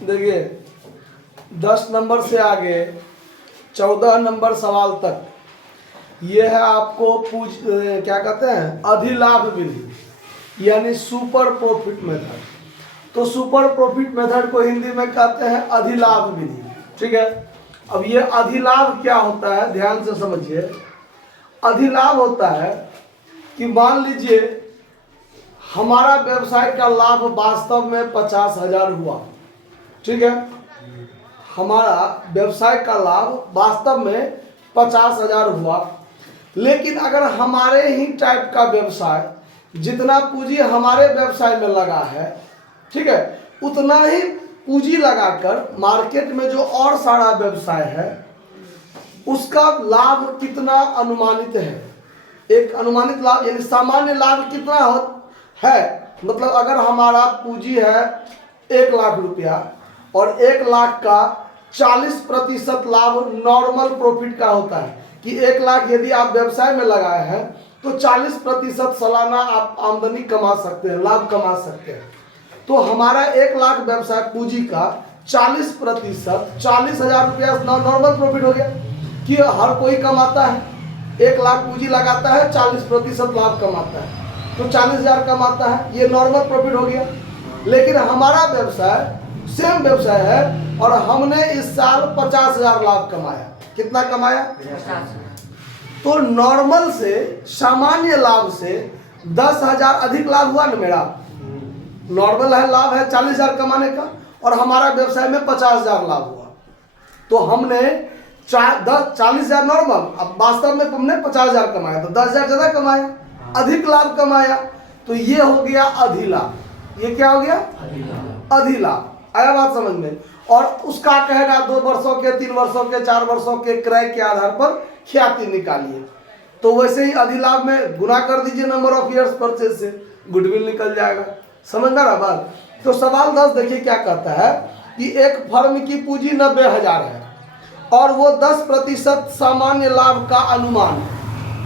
देखिए 10 नंबर से आगे 14 नंबर सवाल तक ये है आपको क्या कहते हैं, अधिलाभ विधि यानी सुपर प्रॉफिट मेथड। तो सुपर प्रॉफिट मेथड को हिंदी में कहते हैं अधिलाभ विधि। ठीक है, अब ये अधिलाभ क्या होता है ध्यान से समझिए। अधिलाभ होता है कि मान लीजिए हमारा व्यवसाय का लाभ वास्तव में 50,000 हुआ। ठीक है, हमारा व्यवसाय का लाभ वास्तव में 50,000 हुआ, लेकिन अगर हमारे ही टाइप का व्यवसाय जितना पूंजी हमारे व्यवसाय में लगा है, ठीक है, उतना ही पूंजी लगाकर मार्केट में जो और सारा व्यवसाय है उसका लाभ कितना अनुमानित है। एक अनुमानित लाभ यानी सामान्य लाभ कितना है, मतलब अगर हमारा पूंजी है 1 लाख रुपया और 1 लाख का 40% लाभ नॉर्मल प्रॉफिट का होता है कि 1 लाख यदि आप व्यवसाय में लगाए हैं तो 40% सालाना आप आमदनी कमा सकते हैं, लाभ कमा सकते हैं। तो हमारा 1 लाख व्यवसाय पूंजी का 40%, 40,000 रुपया नॉर्मल प्रॉफिट हो गया कि हर कोई कमाता है। 1 लाख पूंजी लगाता है, 40% लाभ कमाता है तो 40,000 कमाता है, ये नॉर्मल प्रॉफिट हो गया। लेकिन हमारा व्यवसाय सेम व्यवसाय है और हमने इस साल 50,000 लाभ कमाया। कितना कमाया? 50,000। तो नॉर्मल से सामान्य लाभ से 10,000 अधिक लाभ हुआ ना मेरा। नॉर्मल है लाभ है 40,000 कमाने का और हमारा व्यवसाय में 50,000 लाभ हुआ, तो हमने 40,000 नॉर्मल, अब वास्तव में हमने 50,000 कमाया तो 10,000 ज्यादा कमाया, अधिक लाभ कमाया, तो ये हो गया अधिलाभ। ये क्या हो गया? अधिलाभ। आया बात समझ में? और उसका कहेगा 2 वर्षों के, 3 वर्षों के, 4 वर्षों के क्रय के आधार पर ख्याति निकालिए। तो वैसे ही अधिलाभ में गुना कर दीजिए नंबर ऑफ इयर्स परचेज से, गुडविल निकल जाएगा। समझ में रहा बात? तो सवाल 10 देखिए क्या कहता है कि एक फर्म की पूंजी 90,000 है और वो 10% सामान्य लाभ का अनुमान,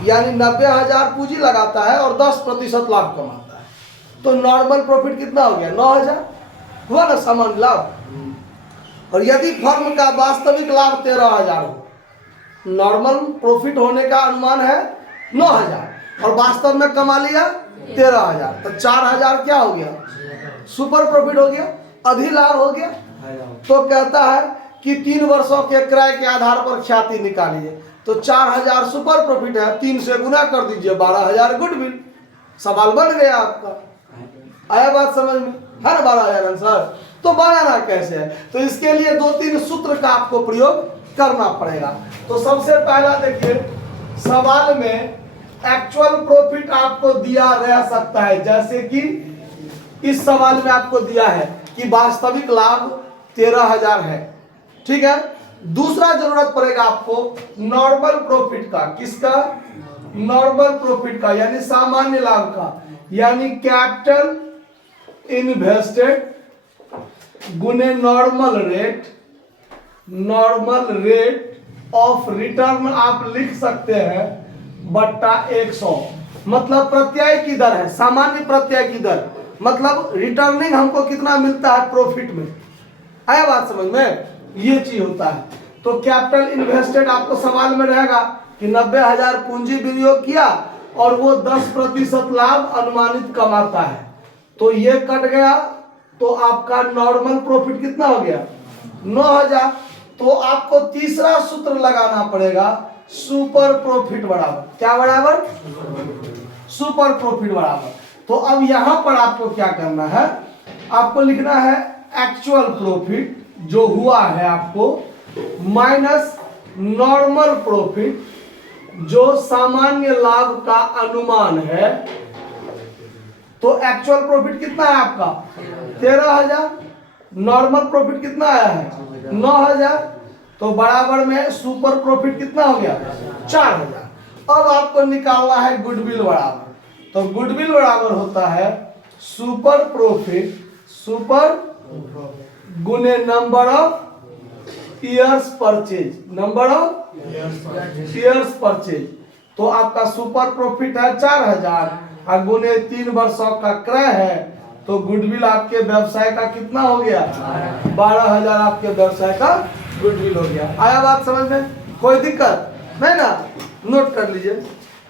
यानी 90,000 पूंजी लगाता है और 10% लाभ कमाता है, तो नॉर्मल प्रॉफिट कितना हो गया? 9,000 हुआ ना सामान्य लाभ। और यदि फर्म का वास्तविक लाभ 13,000 हो, नॉर्मल प्रॉफिट होने का अनुमान है 9,000 और वास्तव में कमा लिया 13,000, तो 4,000 क्या हो गया? सुपर प्रॉफिट हो गया, अधिलाभ हो गया। तो कहता है कि 3 वर्षों के क्रय के आधार पर ख्याति निकालिए। तो 4,000 सुपर प्रॉफिट है, 3 से गुना कर दीजिए, 12,000 गुडविल। सवाल बन गया आपका। आया बात समझ में? हर 12,000 आंसर। तो बनाना कैसे है? तो इसके लिए 2-3 सूत्र का आपको प्रयोग करना पड़ेगा। तो सबसे पहला देखिए, सवाल में एक्चुअल प्रॉफिट आपको दिया रह सकता है, जैसे कि इस सवाल में आपको दिया है कि वास्तविक लाभ 13,000 है। ठीक है, दूसरा जरूरत पड़ेगा आपको नॉर्मल प्रॉफिट का। किसका? नॉर्मल प्रॉफिट का, यानी सामान्य लाभ का, यानी कैपिटल इन्वेस्टेड गुने नॉर्मल रेट ऑफ रिटर्न आप लिख सकते हैं बट्टा 100। मतलब प्रत्यय की दर है, सामान्य प्रत्यय की दर, मतलब रिटर्निंग हमको कितना मिलता है प्रॉफिट में। आया बात समझ में? ये चीज होता है। तो कैपिटल इन्वेस्टेड आपको सवाल में रहेगा कि 90,000 पूंजी विनियोग किया और वो 10% लाभ अनुमानित कमाता है, तो ये कट गया, तो आपका नॉर्मल प्रॉफिट कितना हो गया? 9,000। तो आपको तीसरा सूत्र लगाना पड़ेगा, सुपर प्रॉफिट बराबर क्या? बराबर सुपर प्रॉफिट बराबर। तो अब यहां पर आपको क्या करना है? आपको लिखना है एक्चुअल प्रॉफिट जो हुआ है आपको माइनस नॉर्मल प्रॉफिट जो सामान्य लाभ का अनुमान है। तो एक्चुअल प्रॉफिट कितना है आपका? 13,000। नॉर्मल प्रॉफिट कितना आया है? 9,000। तो बराबर में सुपर प्रॉफिट कितना हो गया? 4,000। अब आपको निकालना है गुडविल बराबर। तो गुडविल बराबर होता है सुपर प्रॉफिट गुने number of years purchase, number of years purchase. तो आपका सुपर प्रॉफिट है 4,000 और गुने 3 वर्षों का क्रय है, तो गुडविल आपके व्यवसाय का कितना हो गया? 12,000 आपके व्यवसाय का गुडविल हो गया। आया बात समझ में? कोई दिक्कत नहीं ना? नोट कर लीजिए।